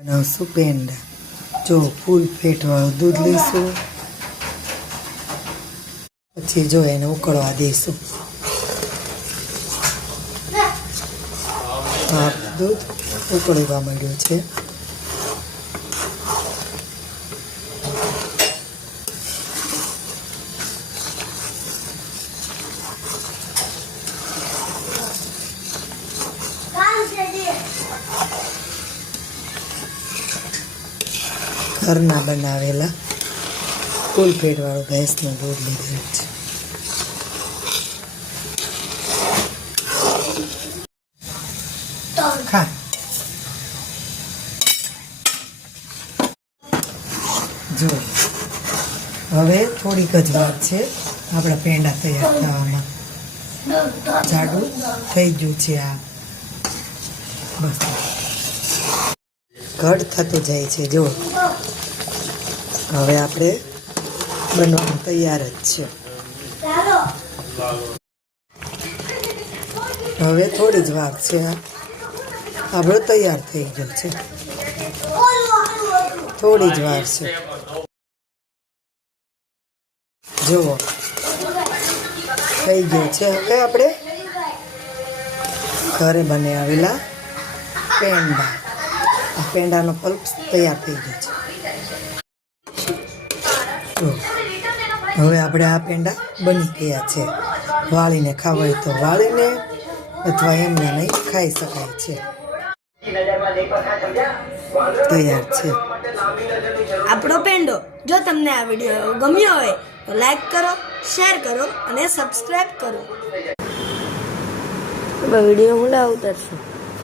બનાવશું પેંડા। જો ફૂલ ફેટવાળું દૂધ લઈશું, પછી જો એને ઉકળવા દઈશું। આ દૂધ ઉકળવા માંડ્યું છે। ઘરના બનાવેલા ફૂલ ફેટવાળું ભેંસનું દૂધ લીધેલું છે। ખા જો હવે થોડીક જ વાર છે આપણા પેંડા તૈયાર થવામાં। જાડું થઈ ગયું છે આ, બસ ઘટ થતું જાય છે। જો હવે આપણે બનવાનું તૈયાર જ છે। હવે થોડી જ વાર છે, આપણો તૈયાર થઈ ગયો છે। થોડી જ વાર છે, જુઓ થઈ ગયો છે। હવે આપણે ઘરે બનાવેલા પેંડા, આ પેંડાનો પલ્પ તૈયાર થઈ ગયો છે। હવે આપણે આ પેંડા બની ગયા છે। વાળીને ખાવા હોય તો વાળીને, અથવા એમને નહીં ખાઈ શકાય છે। તૈયાર છે આપણો પેંડો। જો તમને આ વિડીયો ગમ્યો હોય તો લાઈક કરો, શેર કરો અને સબસ્ક્રાઇબ કરો। વિડીયો હું ઉતારશું।